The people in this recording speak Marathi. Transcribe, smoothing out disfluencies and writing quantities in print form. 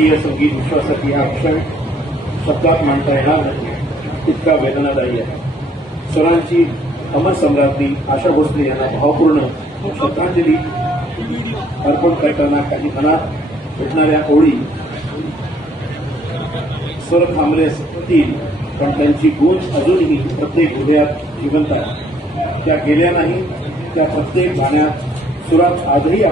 शासकीय संगीत विश्वासाची हा क्षण शब्दात मांडता येणार नाही, इतका वेदनादायी आहे. स्वरांची अमर सम्राज्ञी आशा भोसले यांना भावपूर्ण श्रद्धांजली अर्पण करताना काही मनात उठणाऱ्या ओळी स्वर थांबले असतील, पण त्यांची गूंज अजूनही प्रत्येक हृदयात जिवंत आहे. त्या गेल्या नाही, त्या प्रत्येक गाण्यात सुरात आजही